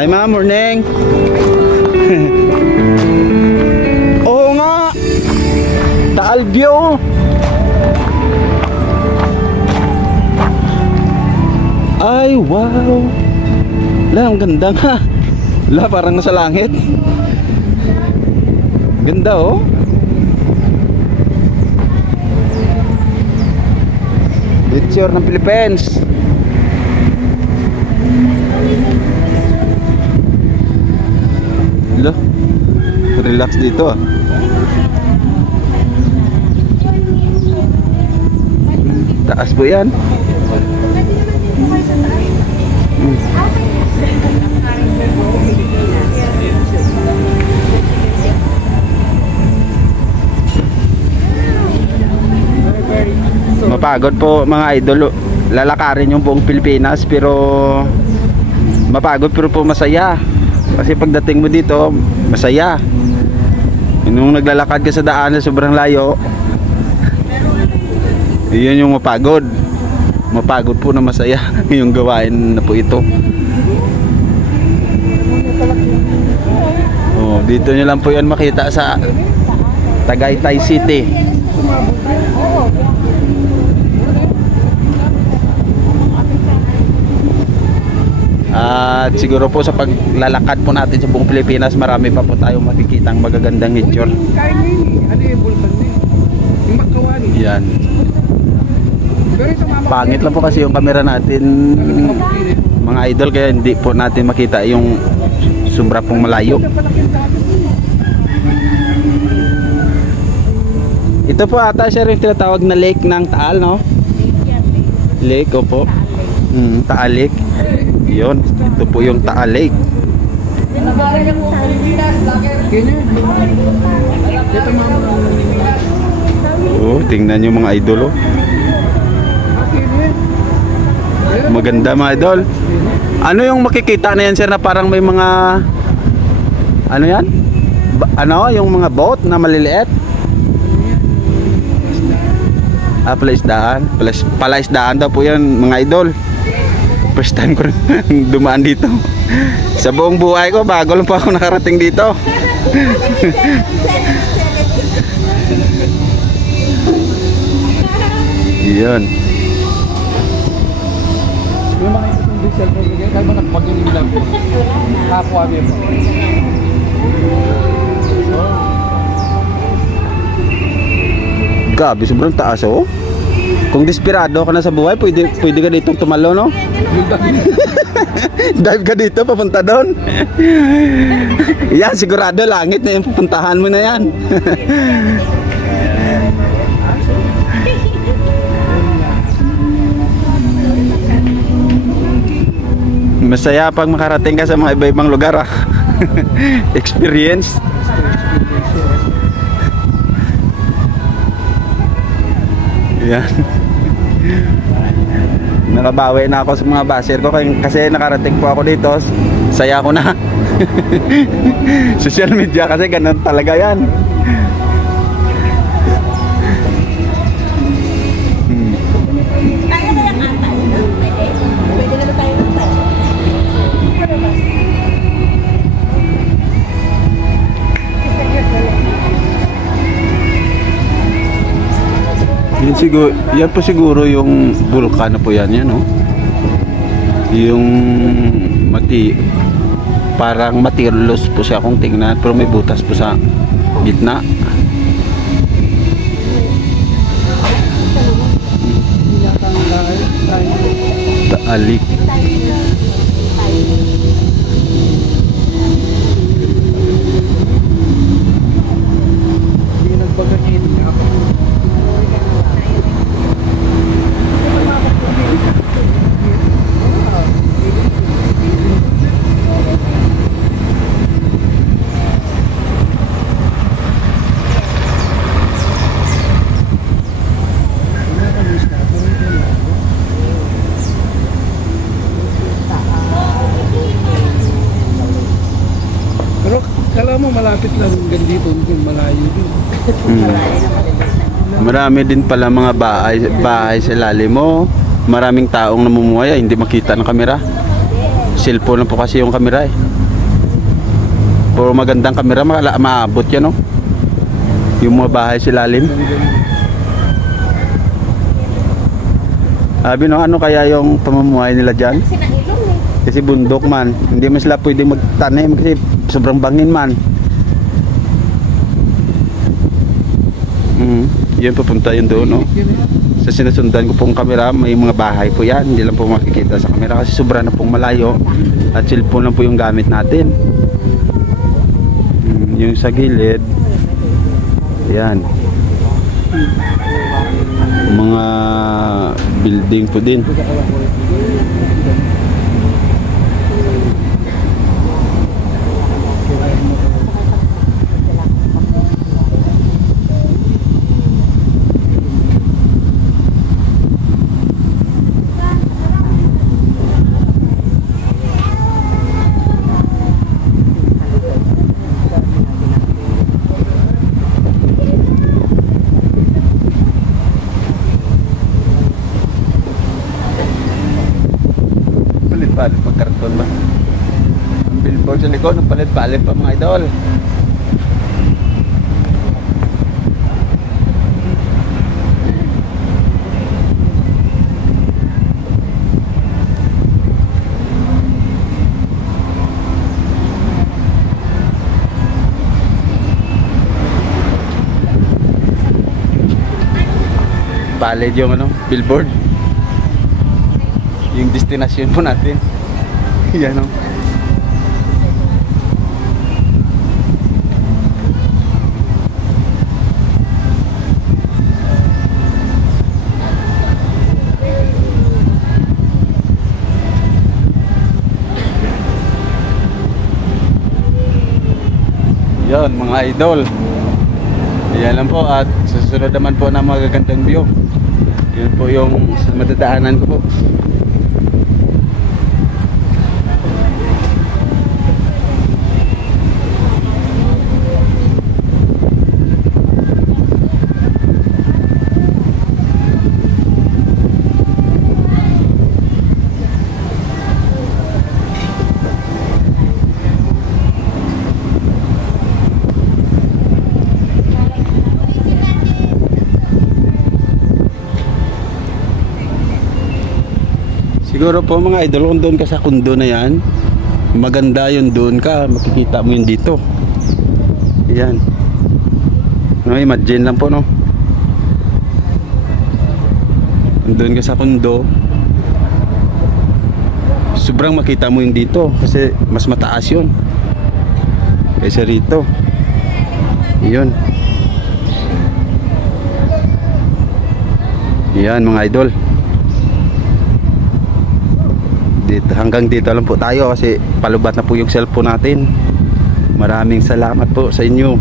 Hi ma'am, morning. Oo nga. Taal view. Ay, wow. La, ang ganda nga. La, parang nasa langit. Ganda oh. Picture ng Philippines. La, relax dito ah. Taas po yan. Mapagod po mga idol, lalakarin yung buong Pilipinas, pero mapagod pero po masaya. Kasi pagdating mo dito, masaya. Nung naglalakad ka sa daan na sobrang layo, yun yung mapagod. Mapagod po na masaya yung gawain na po ito. Oh, dito nyo lang po yan makita sa Tagaytay City. At siguro po sa paglalakad po natin sa buong Pilipinas, marami pa po tayong makikitang magagandang nature. Yan. Pangit lang po kasi yung camera natin mga idol, kaya hindi po natin makita yung sobra pong malayo. Ito po ata siya rin tinatawag na lake ng Taal, no? Lake, opo. Taal Lake. Yun, ito po yung Taal Lake. Oh, tingnan nyo mga idol oh. Maganda mga idol. Ano yung makikita na yan sir, na parang may mga ano yan? Ano, yung mga boat na maliliit? Ah, palaisdaan. Palaisdaan daw po yan mga idol. First time ko dumaan dito. Sa buong buhay ko, bago lang po ako nakarating dito. Yun. Yung mga itong cellphone ko, kaya mga pag-inig lang po. Kapwa niya po. Grabe, sobrang taas oh. Kung desperado ka na sa buhay, pwede ka ditong tumalo, no? Dive ka dito, papunta doon. Yan, sigurado langit na yung pupuntahan mo na yan. Masaya pag makarating ka sa mga iba-ibang lugar ah. Experience. Yan. Nakabawi na ako sa mga baser ko kasi nakarating po ako dito. Saya ko na. Social media kasi ganun talaga yan. Yan po siguro yung bulkan na po yan, no? Yung parang materials po siya kung tingnan, pero may butas po sa gitna. Taalik. Kala mo malapit lang hanggang dito, hanggang malayo din. Marami din pala mga bahay sa ilalim mo. Maraming taong namumuhay, hindi makita ng kamera. Cellphone lang po kasi yung kamera eh. Puro magandang kamera, maabot yan, no? Yung mga bahay sa ilalim. Sabi, no, ano kaya yung pamumuhay nila dyan? Kasi bundok man, hindi man sila pwede magtanim kasi sobrang bangin man. Yun, papunta yun doon, no? Sa sinusundan ko pong kamera, may mga bahay po yan. Hindi lang po makikita sa kamera kasi sobra na pong malayo. At cellphone lang po yung gamit natin. Yung sa gilid, yan. Mga building po din. Palit pagkarton ba? Ang billboard sa likod, palit-palit pa mga idol. Palit yung ano, billboard. Yung destinasyon po natin. Yan, o. Yan mga idol. Yan lang po, at susunod naman po na magagandang view. Yun po yung matadaanan ko po. Siguro po mga idol, kung doon ka sa kundo na yan, maganda yun, doon ka, makikita mo yun dito. Yan. No, imagine lang po, no? Kung doon ka sa kundo, sobrang makita mo yun dito kasi mas mataas yun kaysa rito. Yun. Yan mga idol. Dito, hanggang dito lang po tayo kasi palubat na po yung cellphone natin. Maraming salamat po sa inyo.